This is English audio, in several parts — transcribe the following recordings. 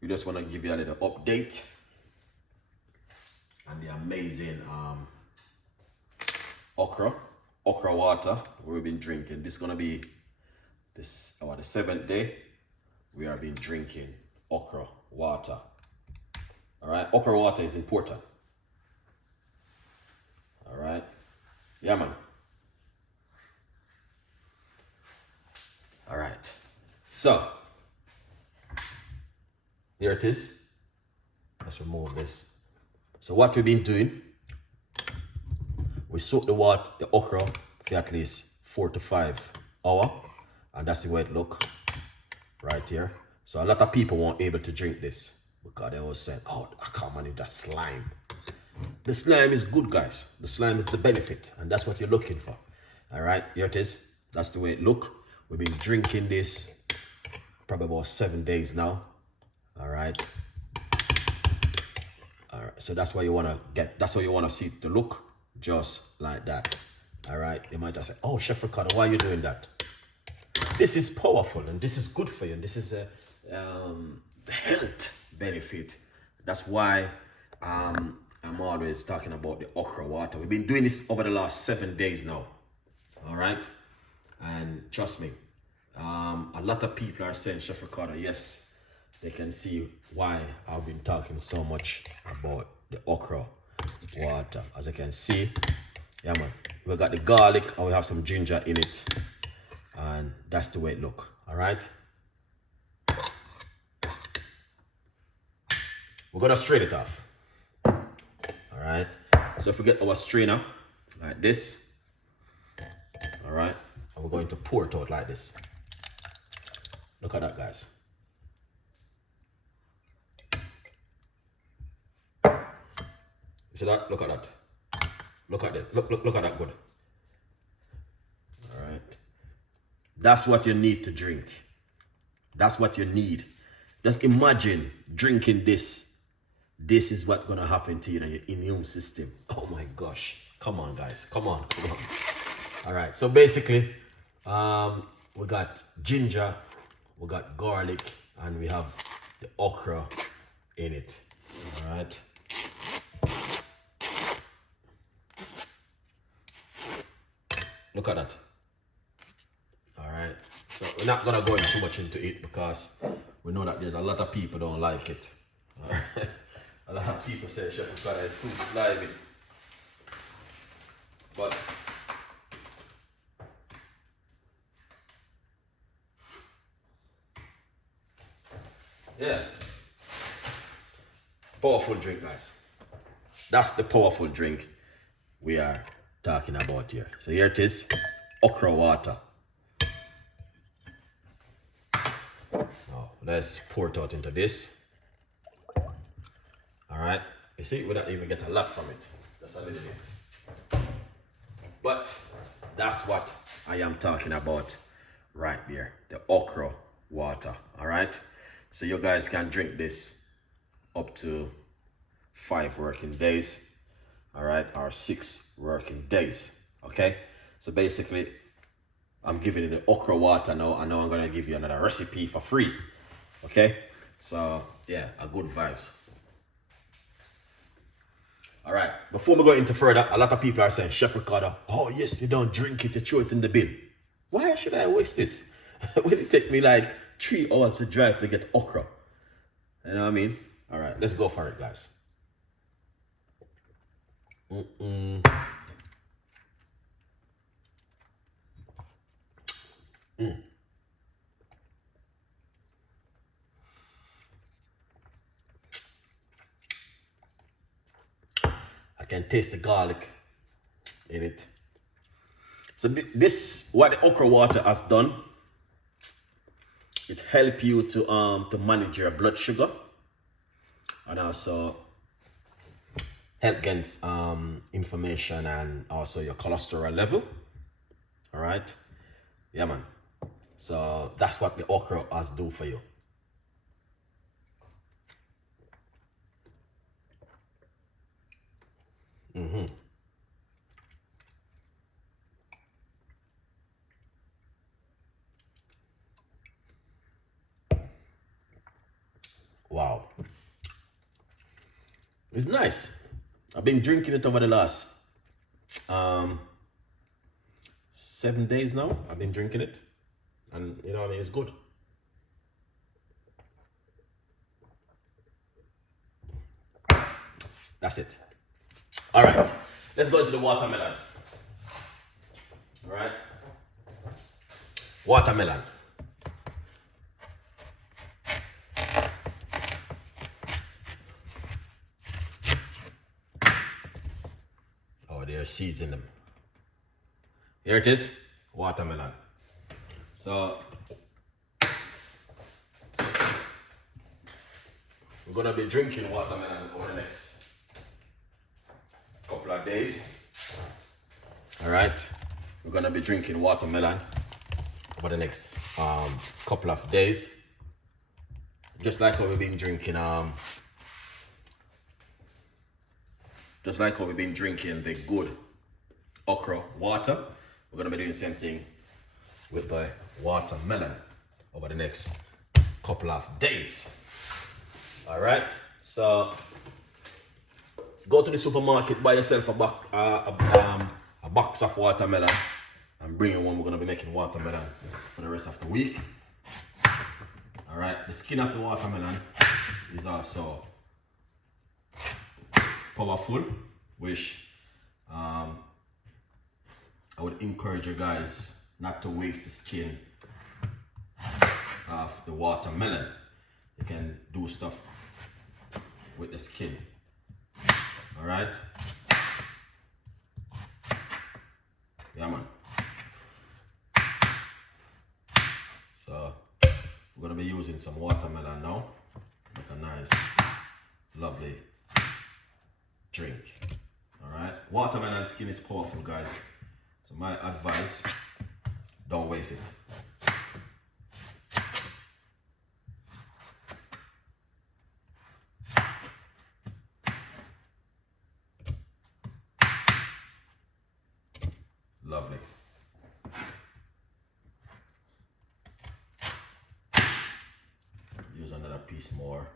We just want to give you a little update on the amazing okra water we've been drinking. This is gonna be the 7th day we have been drinking okra water. All right, okra water is important. All right, yeah, man. All right, so here it is. Let's remove this. So what we've been doing, we soak the okra for at least 4 to 5 hours, and that's the way it look right here. So a lot of people weren't able to drink this because they always said, oh, I can't manage that slime. The slime is good, guys. The slime is the benefit, and that's what you're looking for. All right, here it is. That's the way it look. We've been drinking this probably about 7 days now. All right. All right, so that's what you want to get. That's what you want to see it to look, just like that. All right, you might just say, oh, Chef Ricardo, why are you doing that? This is powerful and this is good for you. And this is a health benefit. That's why I'm always talking about the okra water. We've been doing this over the last 7 days now. All right, and trust me, a lot of people are saying, Chef Ricardo, yes, they can see why I've been talking so much about the okra water. As you can see, yeah, man, we got the garlic and we have some ginger in it, and that's the way it look. All right, we're gonna strain it off. All right, so if we get our strainer like this, all right, and we're going to pour it out like this. Look at that, guys. See that? Look at that. Look at that. Look at that good. All right. That's what you need to drink. That's what you need. Just imagine drinking this. This is what's gonna happen to you in your immune system. Oh my gosh. Come on, guys. Come on. Come on. All right. So basically, we got ginger, we got garlic, and we have the okra in it. All right. Look at that. All right. So we're not gonna go in too much into it because we know that there's a lot of people don't like it. All right. A lot of people say Chef Ricardo is too slimy. But yeah. Powerful drink, guys. That's the powerful drink we are talking about here. So here it is, okra water. Now let's pour it out into this. All right, you see, we don't even get a lot from it, just a little bit. But that's what I am talking about right there, the okra water. All right, so you guys can drink this up to 5 working days. All right, or 6 working days. Okay, so basically I'm giving you the okra water now. I know I'm gonna give you another recipe for free. Okay, so yeah, a good vibes. All right, before we go into further, a lot of people are saying, Chef Ricardo, oh yes, you don't drink it, you throw it in the bin. Why should I waste this? Will it take me like 3 hours to drive to get okra? You know what I mean? All right, let's go for it, guys. I can taste the garlic in it. So this, what the okra water has done, it helps you to manage your blood sugar and also help against inflammation and also your cholesterol level. All right, yeah, man. So that's what the okra has do for you. Wow. It's nice. I've been drinking it over the last 7 days now. I've been drinking it. And you know what I mean, it's good. That's it. All right, let's go into the watermelon. All right, watermelon. Oh, there are seeds in them. Here it is, watermelon. So we're gonna be drinking watermelon over the next couple of days. All right, we're gonna be drinking watermelon over the next couple of days, just like how we've been drinking the good okra water. We're gonna be doing the same thing with the watermelon over the next couple of days. All right, so go to the supermarket, buy yourself a box of watermelon and bring it one. We're gonna be making watermelon for the rest of the week. All right, the skin of the watermelon is also powerful, which I would encourage you guys not to waste the skin of the watermelon. You can do stuff with the skin. All right. Yeah, man. So we're gonna be using some watermelon now. Make a nice, lovely drink. All right. Watermelon skin is powerful, guys. So my advice: don't waste it. Lovely. Use another piece more.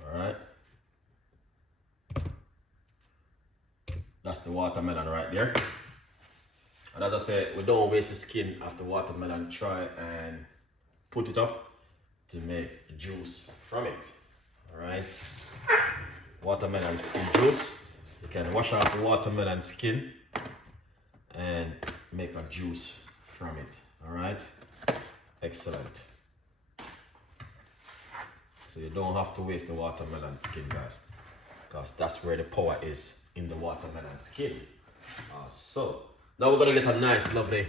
All right. That's the watermelon right there. And as I said, we don't waste the skin of the watermelon. Try and put it up to make juice from it. All right, watermelon skin juice. You can wash out the watermelon skin and make a juice from it. All right, excellent. So you don't have to waste the watermelon skin, guys, because that's where the power is, in the watermelon skin. So now we're gonna get a nice, lovely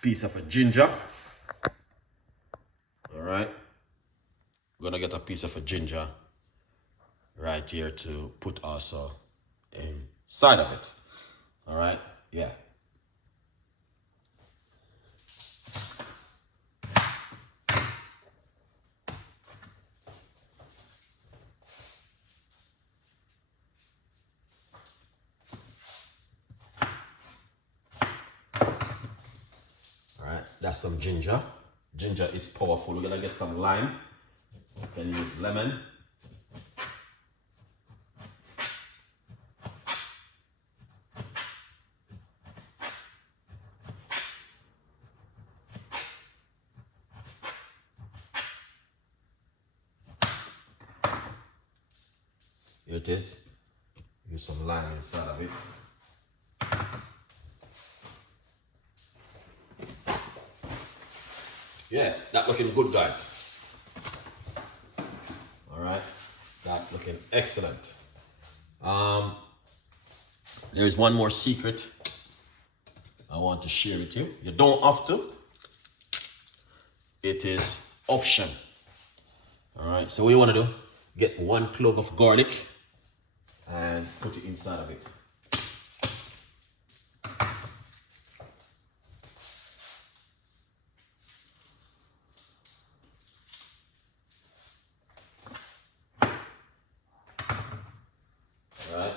piece of a ginger. All right, we're gonna get a piece of a ginger right here to put also inside of it. All right, yeah. All right, that's some ginger. Ginger is powerful. We're gonna get some lime. You can use lemon. Here it is. Use some lime inside of it. Yeah, that looking good, guys. All right, that looking excellent. There's one more secret I want to share with you. You don't have to. It is option. All right, so what you want to do, get 1 clove of garlic and put it inside of it. All right,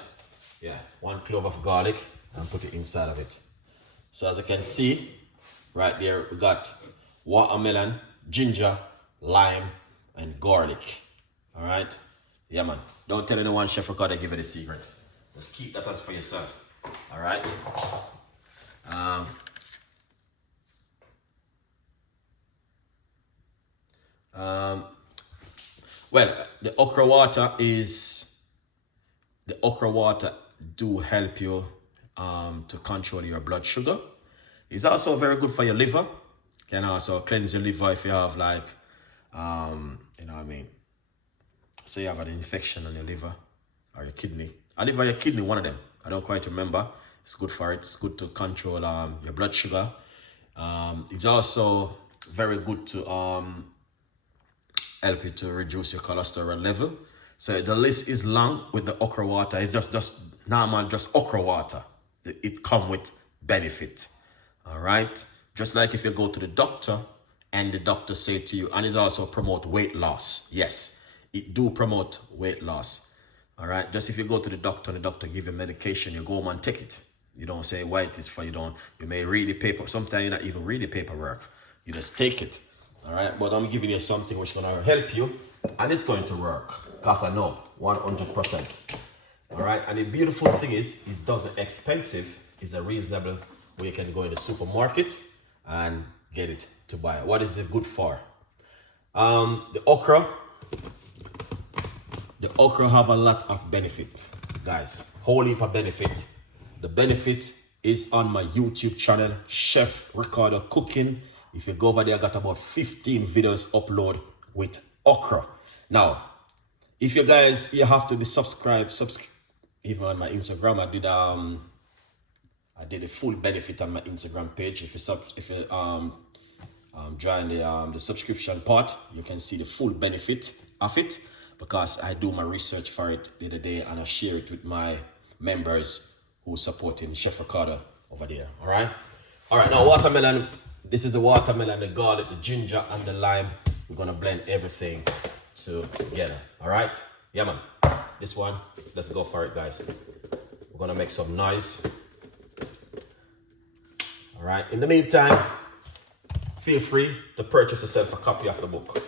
yeah. 1 clove of garlic and put it inside of it. So as you can see, right there, we got watermelon, ginger, lime, and garlic. All right? Yeah, man. Don't tell anyone Chef Ricardo give you the secret. Just keep that as for yourself. All right? Well, the okra water do help you to control your blood sugar. It's also very good for your liver. Can also cleanse your liver if you have like, you know what I mean? Say you have an infection on your liver or your kidney. I liver or your kidney, one of them. I don't quite remember. It's good for it. It's good to control your blood sugar. It's also very good to help you to reduce your cholesterol level. So the list is long with the okra water. It's just normal, just okra water. It comes with benefit. All right. Just like if you go to the doctor and the doctor say to you, and it also promote weight loss. Yes, it do promote weight loss. All right. Just if you go to the doctor and the doctor give you medication, you go home and take it. You don't say why it is for. You may read the paper. Sometimes you not even read the paperwork. You just take it. All right. But I'm giving you something which is going to help you, and it's going to work. Because I know 100%. All right. And the beautiful thing is, it doesn't expensive. It's a reasonable way you can go in the supermarket and get it to buy. What is it good for? The okra have a lot of benefit, guys. Whole heap of benefit. The benefit is on my YouTube channel, Chef Ricardo Cooking. If you go over there, I got about 15 videos upload with okra. Now, if you guys, you have to be subscribed. Even on my Instagram, I did a full benefit on my Instagram page. If you join the subscription part, you can see the full benefit of it, because I do my research for it the other day and I share it with my members who supporting Chef Ricardo over there. All right. Now watermelon. This is the watermelon, the garlic, the ginger, and the lime. We're gonna blend everything together. All right. Yeah, man. This one. Let's go for it, guys. We're gonna make some noise. All right. In the meantime, feel free to purchase yourself a copy of the book.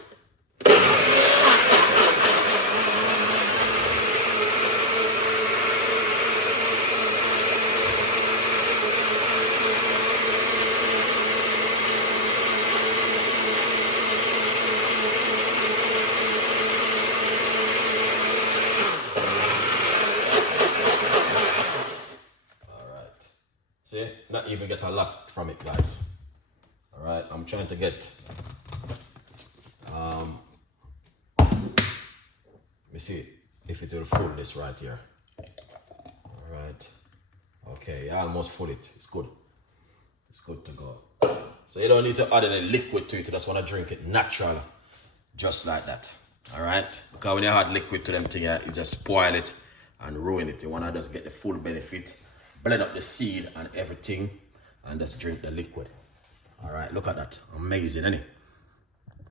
See, not even get a lot from it, guys. All right, I'm trying to get, let me see if it will fool this right here. All right, okay, I almost full it. It's good. It's good to go. So you don't need to add any liquid to it. You just want to drink it natural, just like that. All right, because when you add liquid to them thing, you just spoil it and ruin it. You want to just get the full benefit. Blend up the seed and everything and just drink the liquid. All right, look at that. Amazing, isn't it?